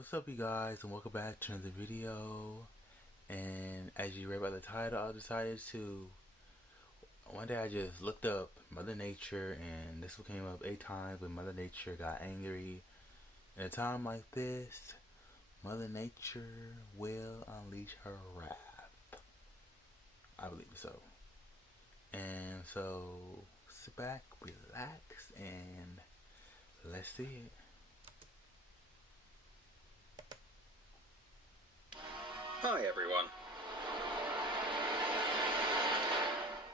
What's up, you guys, and welcome back to another video. And as you read by the title, I decided to one day I just looked up Mother Nature, and this one came up 8 times when Mother Nature got angry. In a time like this, Mother Nature will unleash her wrath. I believe so. And so sit back, relax, and let's see it. Hi everyone.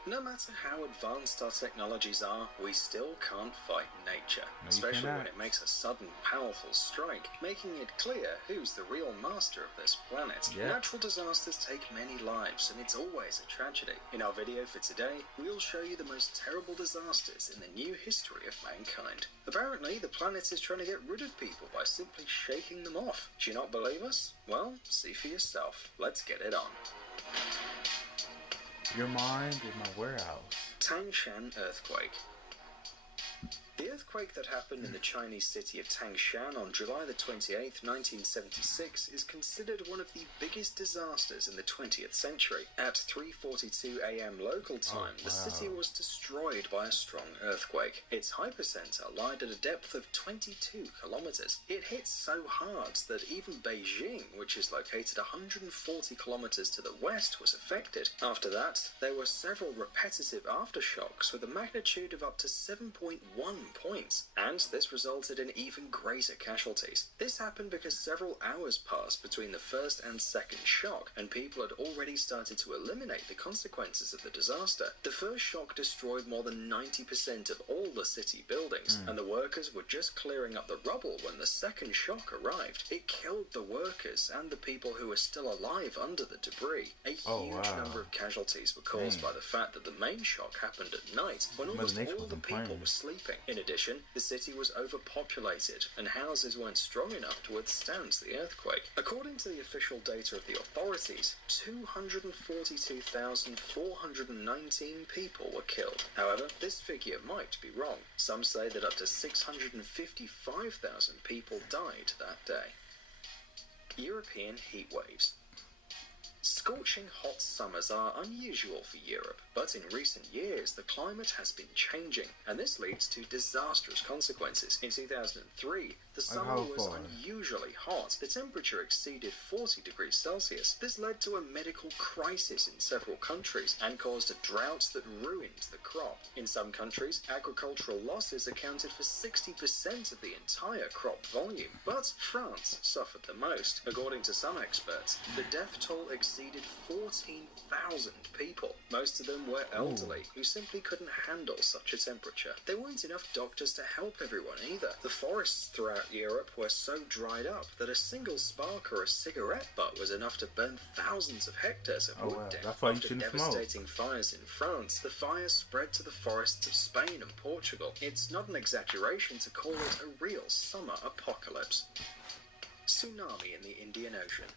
No matter how advanced our technologies are, we still can't fight nature, especially when it makes a sudden, powerful strike, making it clear who's the real master of this planet. Natural disasters take many lives, and it's always a tragedy. In our video for today, we'll show you the most terrible disasters in the new history of mankind. Apparently, the planet is trying to get rid of people by simply shaking them off. Do you not believe us? Well, see for yourself. Let's get it on. Your mind is my warehouse. Tangshan earthquake. The earthquake that happened in the Chinese city of Tangshan on July the 28th, 1976 is considered one of the biggest disasters in the 20th century. At 3:42 a.m. local time, the city was destroyed by a strong earthquake. Its hypocenter lied at a depth of 22 kilometers. It hit so hard that even Beijing, which is located 140 kilometers to the west, was affected. After that, there were several repetitive aftershocks with a magnitude of up to 7.1 points, and this resulted in even greater casualties. This happened because several hours passed between the first and second shock, and people had already started to eliminate the consequences of the disaster. The first shock destroyed more than 90% of all the city buildings, and the workers were just clearing up the rubble when the second shock arrived. It killed the workers and the people who were still alive under the debris. A huge number of casualties were caused by the fact that the main shock happened at night, when almost all the people were sleeping. In addition, the city was overpopulated, and houses weren't strong enough to withstand the earthquake. According to the official data of the authorities, 242,419 people were killed. However, this figure might be wrong. Some say that up to 655,000 people died that day. European heat waves. Scorching hot summers are unusual for Europe, but in recent years the climate has been changing, and this leads to disastrous consequences. In 2003, the summer was unusually hot. The temperature exceeded 40 degrees Celsius. This led to a medical crisis in several countries and caused a drought that ruined the crop. In some countries, agricultural losses accounted for 60% of the entire crop volume, but France suffered the most. According to some experts, the death toll exceeded 14,000 people. Most of them were elderly who simply couldn't handle such a temperature. There weren't enough doctors to help everyone either. The forests throughout Europe were so dried up that a single spark or a cigarette butt was enough to burn thousands of hectares of wood down. After devastating fires in France, the fires spread to the forests of Spain and Portugal. It's not an exaggeration to call it a real summer apocalypse. Tsunami in the Indian Ocean.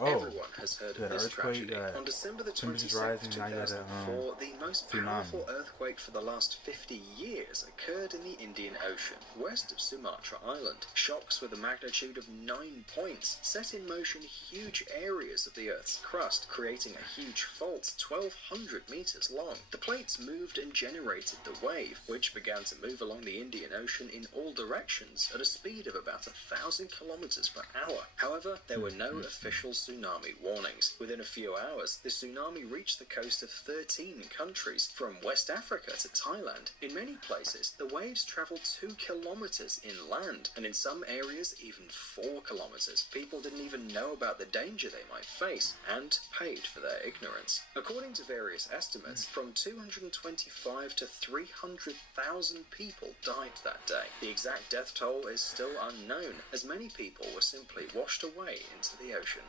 Everyone has heard of this tragedy. On December the 26th, 2004, the most powerful earthquake for the last 50 years occurred in the Indian Ocean, west of Sumatra Island. Shocks with a magnitude of 9 points set in motion huge areas of the Earth's crust, creating a huge fault 1,200 meters long. The plates moved and generated the wave, which began to move along the Indian Ocean in all directions at a speed of about 1,000 kilometers per hour. However, there were no official tsunami warnings. Within a few hours, the tsunami reached the coast of 13 countries, from West Africa to Thailand. In many places, the waves traveled 2 kilometers inland, and in some areas even 4 kilometers. People didn't even know about the danger they might face, and paid for their ignorance. According to various estimates, from 225 to 300,000 people died that day. The exact death toll is still unknown, as many people were simply washed away into the ocean.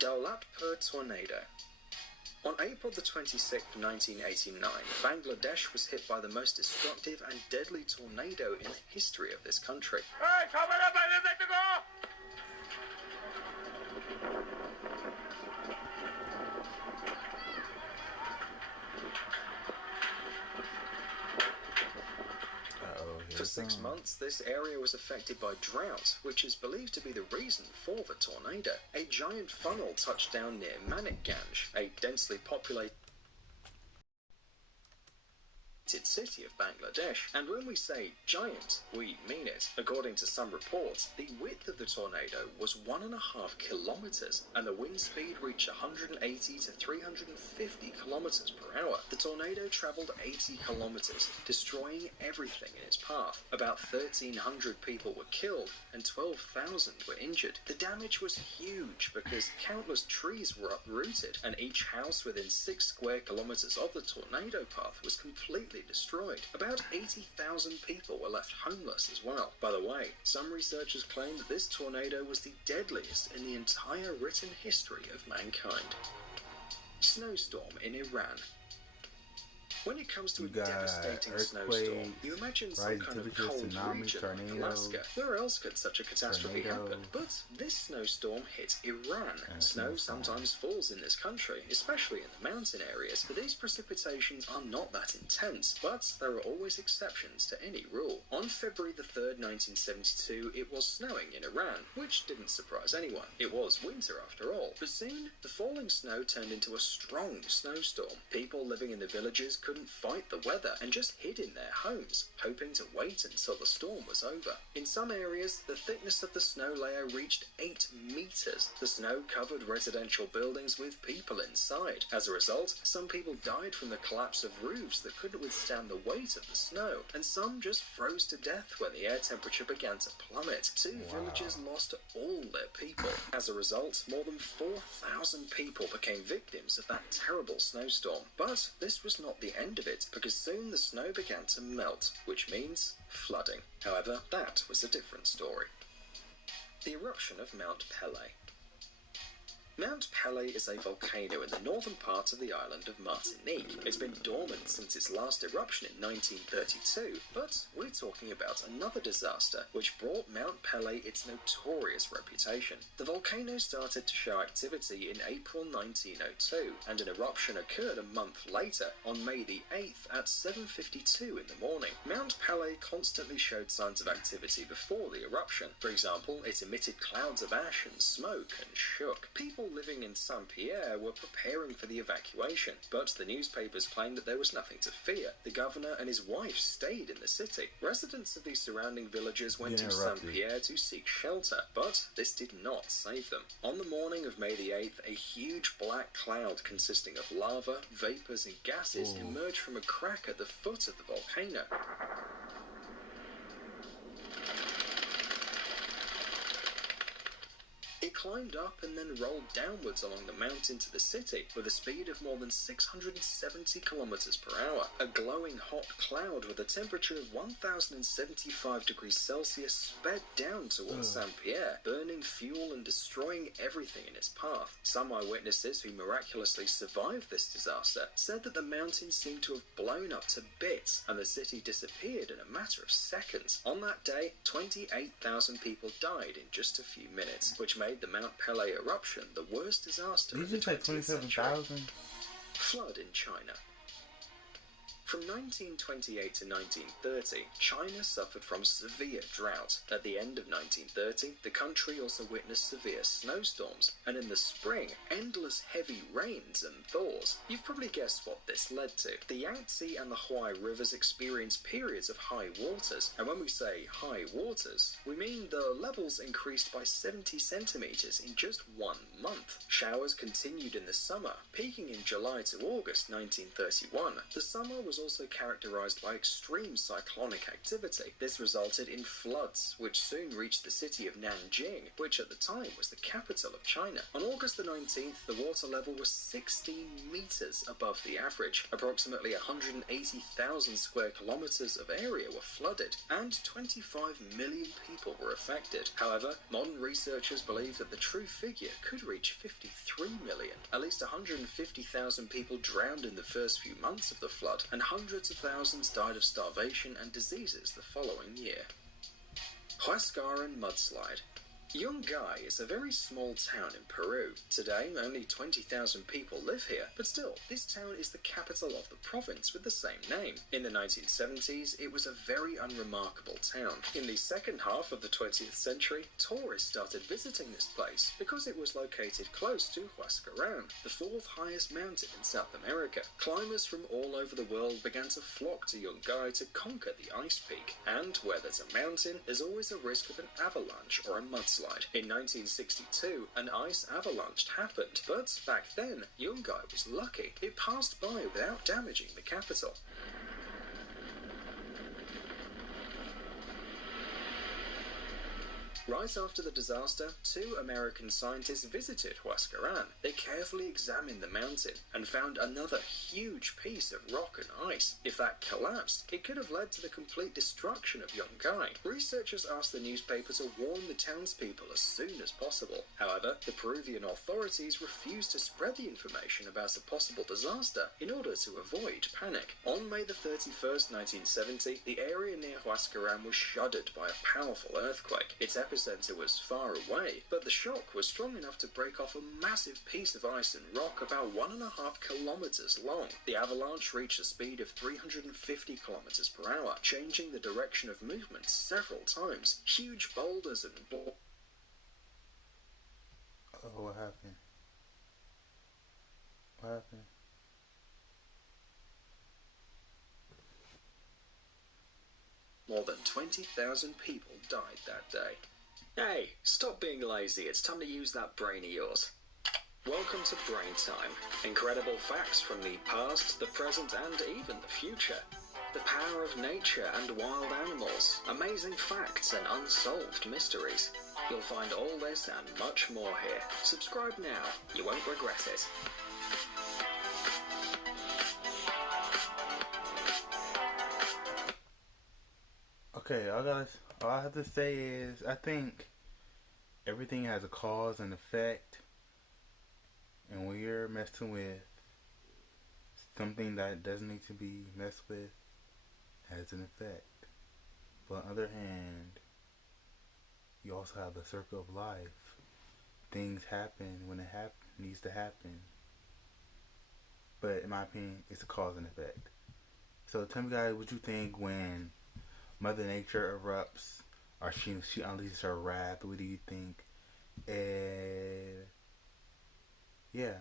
Daulatpur tornado. On April the 26th, 1989, Bangladesh was hit by the most destructive and deadly tornado in the history of this country. For 6 months, this area was affected by drought, which is believed to be the reason for the tornado. A giant funnel touched down near Manikganj, a densely populated city of Bangladesh, and when we say giant, we mean it. According to some reports, the width of the tornado was 1.5 kilometers, and the wind speed reached 180 to 350 kilometers per hour. The tornado traveled 80 kilometers, destroying everything in its path. About 1,300 people were killed, and 12,000 were injured. The damage was huge because countless trees were uprooted, and each house within 6 square kilometers of the tornado path was completely destroyed. About 80,000 people were left homeless as well. By the way, some researchers claim that this tornado was the deadliest in the entire written history of mankind. Snowstorm in Iran. When it comes to a devastating snowstorm, you imagine some kind of cold region like Alaska. Where else could such a catastrophe happen? But this snowstorm hit Iran. Snow sometimes falls in this country, especially in the mountain areas, but these precipitations are not that intense, but there are always exceptions to any rule. On February the 3rd, 1972, it was snowing in Iran, which didn't surprise anyone. It was winter after all. But soon, the falling snow turned into a strong snowstorm. People living in the villages couldn't fight the weather and just hid in their homes, hoping to wait until the storm was over. In some areas, the thickness of the snow layer reached 8 meters. The snow covered residential buildings with people inside. As a result, some people died from the collapse of roofs that couldn't withstand the weight of the snow, and some just froze to death when the air temperature began to plummet. 2 villages lost all their people. As a result, more than 4,000 people became victims of that terrible snowstorm. But this was not the end of it, because soon the snow began to melt, which means flooding. However, that was a different story. The eruption of Mount Pelée. Mount Pelée is a volcano in the northern part of the island of Martinique. It's been dormant since its last eruption in 1932, but we're talking about another disaster which brought Mount Pelée its notorious reputation. The volcano started to show activity in April 1902, and an eruption occurred a month later, on May the 8th at 7:52 in the morning. Mount Pelée constantly showed signs of activity before the eruption. For example, it emitted clouds of ash and smoke and shook. People living in Saint-Pierre were preparing for the evacuation, but the newspapers claimed that there was nothing to fear. The governor and his wife stayed in the city. Residents of the surrounding villages went to Saint-Pierre to seek shelter, but this did not save them. On the morning of May the 8th, a huge black cloud consisting of lava, vapors and gases emerged from a crack at the foot of the volcano. It climbed up and then rolled downwards along the mountain to the city with a speed of more than 670 kilometers per hour. A glowing hot cloud with a temperature of 1075 degrees Celsius sped down towards Saint-Pierre, burning fuel and destroying everything in its path. Some eyewitnesses who miraculously survived this disaster said that the mountain seemed to have blown up to bits and the city disappeared in a matter of seconds. On that day, 28,000 people died in just a few minutes, which made the Mount Pelée eruption the worst disaster of the 20th century. Flood in China. From 1928 to 1930, China suffered from severe drought. At the end of 1930, the country also witnessed severe snowstorms, and in the spring, endless heavy rains and thaws. You've probably guessed what this led to. The Yangtze and the Huai rivers experienced periods of high waters, and when we say high waters, we mean the levels increased by 70 centimeters in just 1 month. Showers continued in the summer, peaking in July to August 1931. The summer was also characterized by extreme cyclonic activity. This resulted in floods, which soon reached the city of Nanjing, which at the time was the capital of China. On August the 19th, the water level was 16 meters above the average. Approximately 180,000 square kilometers of area were flooded, and 25 million people were affected. However, modern researchers believe that the true figure could reach 53 million. At least 150,000 people drowned in the first few months of the flood, and hundreds of thousands died of starvation and diseases the following year. Huascaran mudslide. Yungay is a very small town in Peru. Today, only 20,000 people live here, but still, this town is the capital of the province with the same name. In the 1970s, it was a very unremarkable town. In the second half of the 20th century, tourists started visiting this place because it was located close to Huascaran, the fourth highest mountain in South America. Climbers from all over the world began to flock to Yungay to conquer the ice peak, and where there's a mountain, there's always a risk of an avalanche or a mudslide. In 1962, an ice avalanche happened, but back then, Yungay was lucky. It passed by without damaging the capital. Right after the disaster, 2 American scientists visited Huascaran. They carefully examined the mountain and found another huge piece of rock and ice. If that collapsed, it could have led to the complete destruction of Yungay. Researchers asked the newspaper to warn the townspeople as soon as possible. However, the Peruvian authorities refused to spread the information about a possible disaster in order to avoid panic. On May the 31st, 1970, the area near Huascaran was shuddered by a powerful earthquake. Its epicenter was far away, but the shock was strong enough to break off a massive piece of ice and rock about 1.5 kilometers long. The avalanche reached a speed of 350 kilometers per hour, changing the direction of movement several times. Huge boulders and Oh, what happened? What happened? more than 20,000 people died that day. Hey, stop being lazy. It's time to use that brain of yours. Welcome to Brain Time. Incredible facts from the past, the present, and even the future. The power of nature and wild animals, amazing facts and unsolved mysteries. You'll find all this and much more here. Subscribe now. You won't regret it. Okay, all I have to say is I think everything has a cause and effect, and when you're messing with something that doesn't need to be messed with, has an effect. But on the other hand, you also have the circle of life. Things happen when it needs to happen. But in my opinion, it's a cause and effect. So tell me, guys, what you think when Mother Nature erupts or she unleashes her wrath. What do you think? And yeah.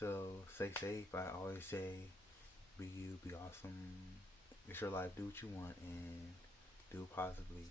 So stay safe. I always say, be you, be awesome. It's your life. Do what you want and do it positively.